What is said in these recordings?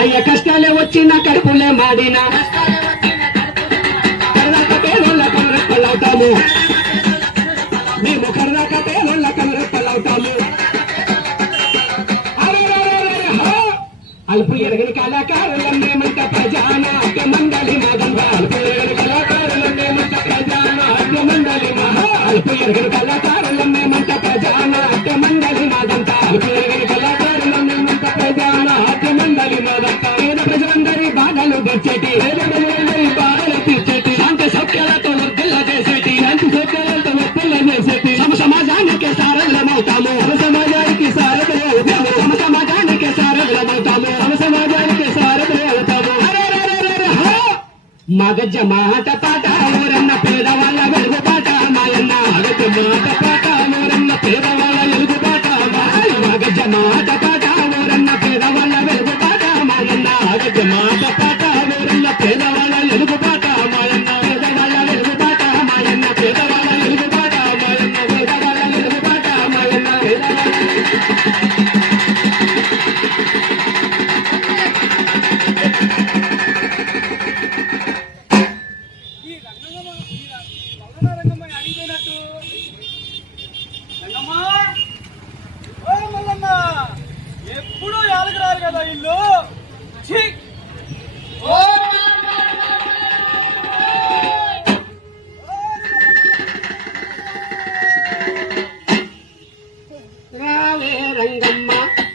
అయ్య కష్టాలే వచ్చిన కడుపులే మాడిన కర్ణాక పేదోళ్ళ కనురెప్పలవుతాము మేము కర్ణాక పేదోళ్ళ కనురెప్పలవుతాము అల్పు ఎరగని కళాకారులం మేమంత ప్రజానాట్య మండలి మదంగా అల్పు ఎరగని కళాకారులం మేమంత ప్రజానాట్య మండలి అల్పు ఎరగని కళాకారులం మేమంత ప్రజానాట్య మండలి మదంతా అల్పు ఎరగని కళాకారులం మేమంత ప్రజానాట్య మండలి మదంతా పేద ప్రజలందరి బాధలు తెచ్చేటి పేద ప్రజలందరి బాధలు తీర్చేటి శాంతి సౌఖ్యాలతో వర్ధిల్ల చేసేటి శాంతి సౌఖ్యాలతో వర్ధిల్ల చేసేటి సమాజానికి సారథులమవుతాము సమాజానికి సారథులవుతాము సమాజానికి సారథులమవుతాము సమాజానికి సారథులవుతాము మగజ మాట పాట ఊరన్న పేదవాళ్ళ వెలుగు పాట మాయన్న మగజ మాట పాట ఊరన్న పేదవాళ్ళ వెలుగు పాట మగజ మాట పాట ఊరన్న పేదవాళ్ళ వెలుగు పాట మాయన్న మగజ మాట పాట ఊరన్న పేదవాళ్ళ వెలుగు పాట మాయన్న పేదవాళ్ళ వెలుగు పాట మాయన్న పేదవాళ్ళ వెలుగు పాట మాయన్న పేదవాళ్ళ వెలుగు పాట మాయన్న ఎప్పుడు యాలకు రారు కదా ఇల్లు రావే రంగమ్మ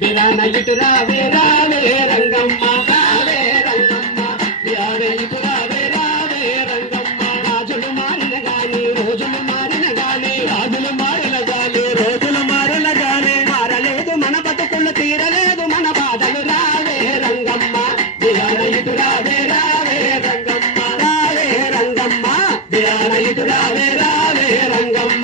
బిరాన ఇటు రావే రావే రంగమ్మ రావే రంగమ్మ బిరాన ఇటు రావే రావే రంగమ్మ రాజులు మారిన గాని రోజులు మారిన గాని రాజులు మారిన గాని రోజులు మారిన గాని మారలేదు మన బతుకులు తీరలేదు మన బాధలు రావే రంగమ్మ బిరాన ఇటు రావే రావే రంగమ్మ రావే రంగమ్మ బిరాన ఇటు రావే రావే రంగమ్మ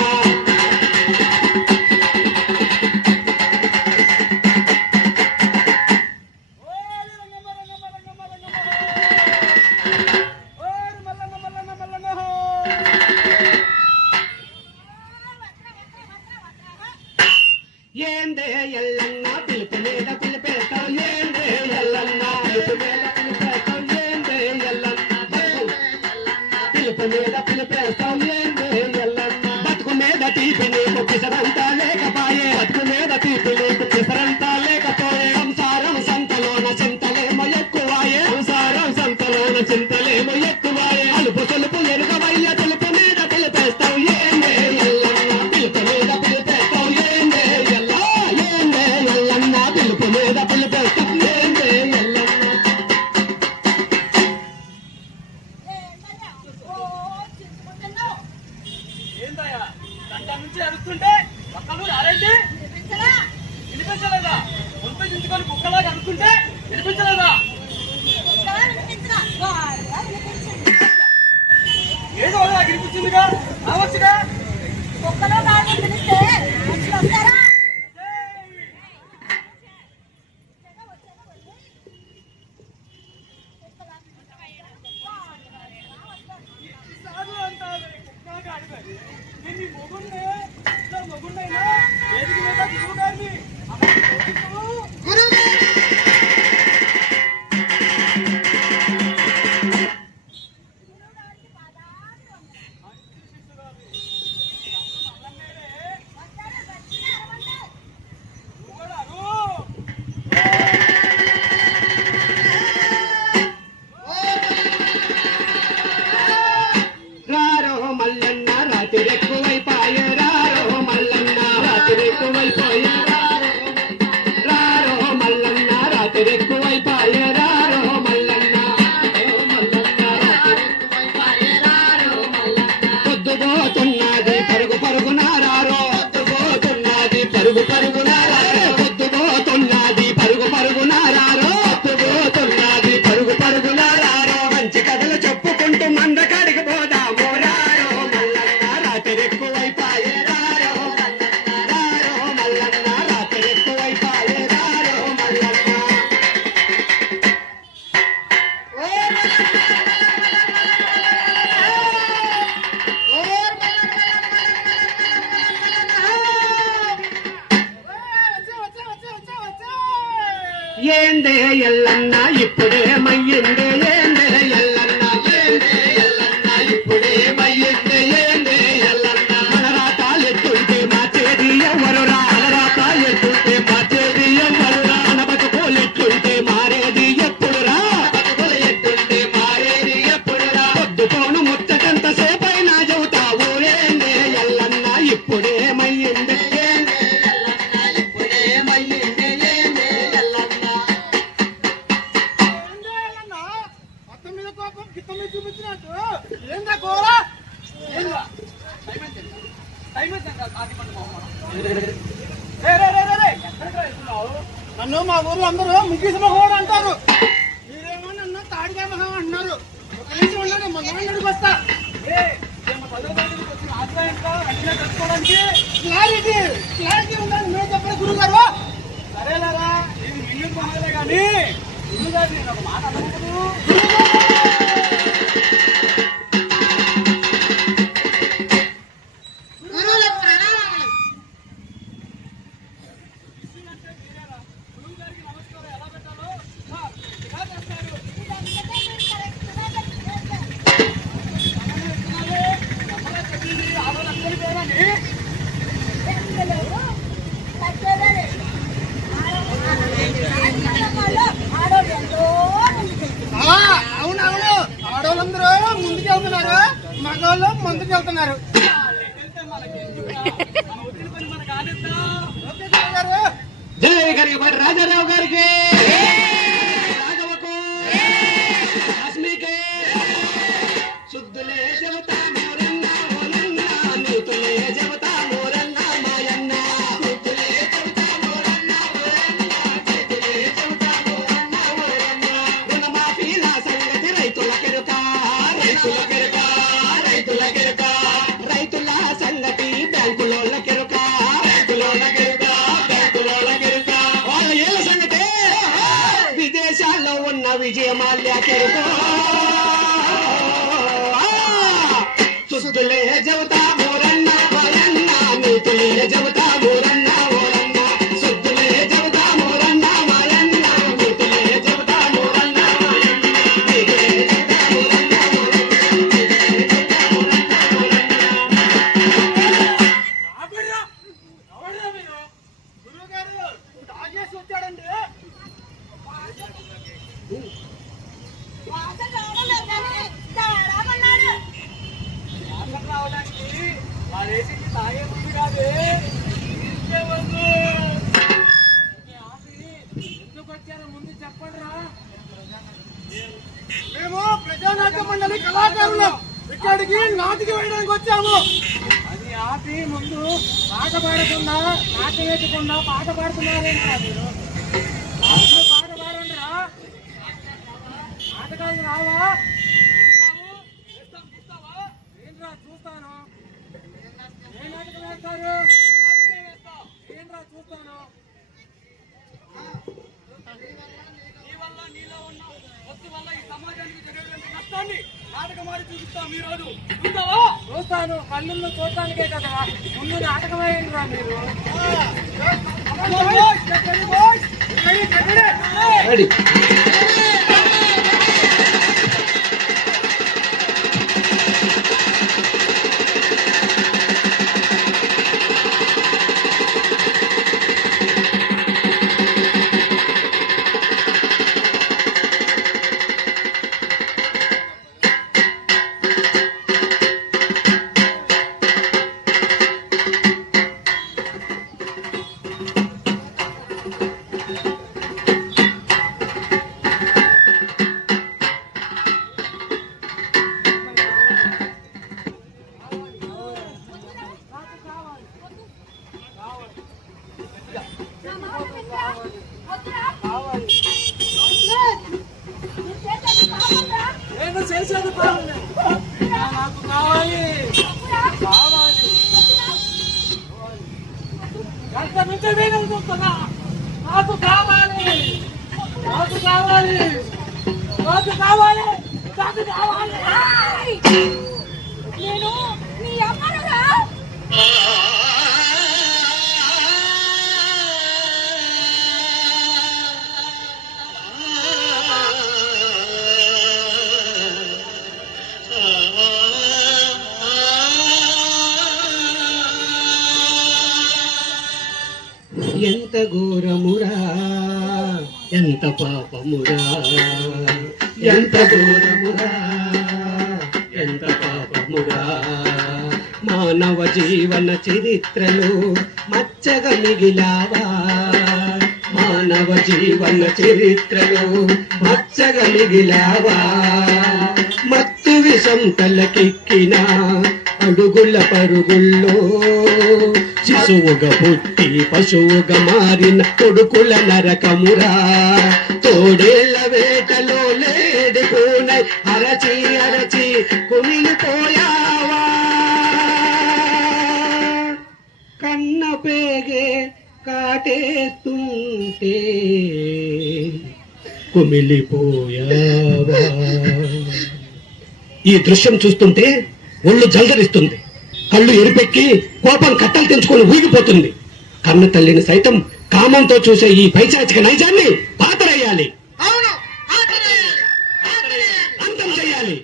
ఏందే ఎల్లన్న పిలుపు మీద పిలిపేస్తావు ఏందే ఎల్లన్న పిలుపు మీద పిలిపేస్తావు ఏందే ఎల్లన్న పిలుపు మీద పిలిపేస్తావు ఏందే ఎల్లన్న బతుకు మీద తీపి నీకు పిసరంతా లేకపాయే బతుకు మీద తీపి నీకు పిసరంతా లేకపోయే సంసారం సంతలోన చింతలేమో ఎక్కువాయే సంసారం సంతలోన చింతలేమో ఎక్కువాయే అలుపు సొలుపు ఎరుగవయ్య తెలుపు మీద పిలిపేస్తావు ఏందే ఎల్లన్న పిలుపు మీద పిలిపేస్తావు ఏందే పిలుపు మీద పిలిపేస్తాం ఏందే ఎల్లన్న ఏందయ్యా గంట నుంచి అరుస్తుంటే పక్కలు రారేంటి వినిపించలేదా వినిపించుకొని కుక్కలాగా అనుకుంటే వినిపించలేదా ఏదో నాకు వినిపించిందిగా రావచ్చుగా కుక్కలో బాగా పిలిస్తే మనుషులు వస్తారా నేను మొగుండైనా వేదిక మీద దిగుగారిని ఏందే ఎల్లన్న ఇప్పుడే మయ్యిందే ఏందే ఎల్లన్న ఏందే ఎల్లన్న ఇప్పుడే మయ్యిందే ఏందే ఎల్లన్న మనరాతాలెత్తుంటే మార్చేది ఎవరురా మనరాతాలెత్తుంటే మార్చేది ఎవరురా మన బతుకులెత్తుంటే మారేది ఎప్పుడురా బతుకులు ఎత్తుంటే మారేది ఎప్పుడురా పొద్దుపోను ముచ్చటంత సేపైనా చెబుతావు ఏందే ఎల్లన్న ఇప్పుడే మయ్యిందే ఏందే ఎల్లన్న ఇప్పుడే మయ్యిందే ఏందే ఎల్లన్న ఏందన్నా? మొత్తం మీద కోపం గిత్త మీద చూపించినట్టు ఏందా గోరా ఏందా టైం ఎంత కాదు నన్ను మా ఊర్లో అందరూ ముగిసిన కూడా అంటారు మీరేమో నన్ను తాడిగా మహా అంటున్నారు ఒక నిమిషం ఉండండి మా నాన్నడికి వస్తా క్లారిటీ ఉండాలి మీరు చెప్పండి గురువు గారు సరేలేరా ఇది మిల్లు కొనాలే కానీ గురువు గారు నేను ఒక మాట అడగదు అవునవును ఆడవాళ్ళందరూ ముందుకు వెళ్తున్నారు మగవాళ్ళు ముందుకు వెళ్తున్నారు జై గరికపాటి రాజారావు గారికి రాఘవకు రశ్మికి శుద్ధులే చెబుతా మోరన్న ఓలన్న నీతులే చెబుతా మోరన్న మాయన్న శుద్ధులే చెబుతా మోరన్న ఓలన్న నీతులే చెబుతా మోరన్న ఓలన్న రుణమాఫీల సంగతి రైతుల కెరుక రైతుల కెరుక రైతుల కెరుక రైతుల సంగతి బ్యాంకులోళ్ళ కెరుక బ్యాంకులోళ్ళ కెరుక బ్యాంకులోళ్ళ కెరుక వాళ్ళ ఏళ్ళ సంగతే విదేశాల్లో ఉన్న విజయమాల్య కెరుక సుద్దులే చెబుతా మోరన్న ఓలన్న నీతులే చెబుతా మోరన్న ఓలన్న సుద్దులే చెబుతా మోరన్న మాయన్న నీతులే చెబుతా మోరన్న మాయన్న నీతులే చెబుతా మోరన్న గురువు గారు తాగేసి వచ్చాడండి వాసన రావడం కానీ రామన్నాడు వాసన రావడానికి వాడేసి తాగే ముందు కాదే ఎందుకు వచ్చారో ముందు చెప్పండి రా మేము ప్రజానాట్య మండలి కళాకారులు ఇక్కడికి నాటికి వేయడానికి వచ్చాము అది ఆపి ముందు పాట పాడకుండా నాట్యం వేయకుండా పాట పాడుతున్నారేంటా మీరు అసలు పాట పాడండి రా నాటకాలు రావా ఏంట్రా చూస్తాను ఏ నాటకం వేస్తారు ఏంట్రా చూస్తాను నీ వల్ల నీలో ఉన్న వస్తు వల్ల ఈ సమాజానికి జరిగేటువంటి నష్టాన్ని నాటకమాడి చూపిస్తాం ఈ రోజు చూస్తావా చూస్తాను కళ్ళుల్లో చూడటానికే కదా ముందు నాటకం వేయండిరా మీరు రెడీ నేను చేసేది నాకు కావాలి కావాలి ఎంత నుంచి నేను చూస్తున్నా నాకు కావాలి నాకు కావాలి నాకు కావాలి నాకు కావాలి నేను నీ అమ్మనురా ఎంత పాపమురా ఎంత ఘోరమురా ఎంత పాపమురా మానవ జీవన చరిత్రలో మచ్చగా మిగిలావా మానవ జీవన చరిత్రలో మచ్చగా మిగిలావా మత్తు విషం తలకెక్కిన అడుగుల పరుగుల్లో శిశువుగా పుట్టి పశువుగా మారిన కొడుకుల నరకమురా తోడేళ్ల వేటలో లేడిపోనై అరచి అరచి కుమిలిపోయావా కన్న పేగే కాటేస్తుంటే కుమిలిపోయావా ఈ దృశ్యం చూస్తుంటే ఒళ్ళు జల్దరిస్తుంది కళ్ళు ఎరుపెక్కి కోపం కట్టలు తెంచుకొని ఊగిపోతుంది కన్న తల్లిని సైతం కామంతో చూసే ఈ పైశాచిక నైజాన్ని పాతరేయాలి అంతం చేయాలి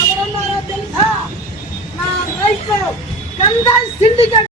ఎవరున్నారో తెలుసా నా రైతు గంగా సిండికేట్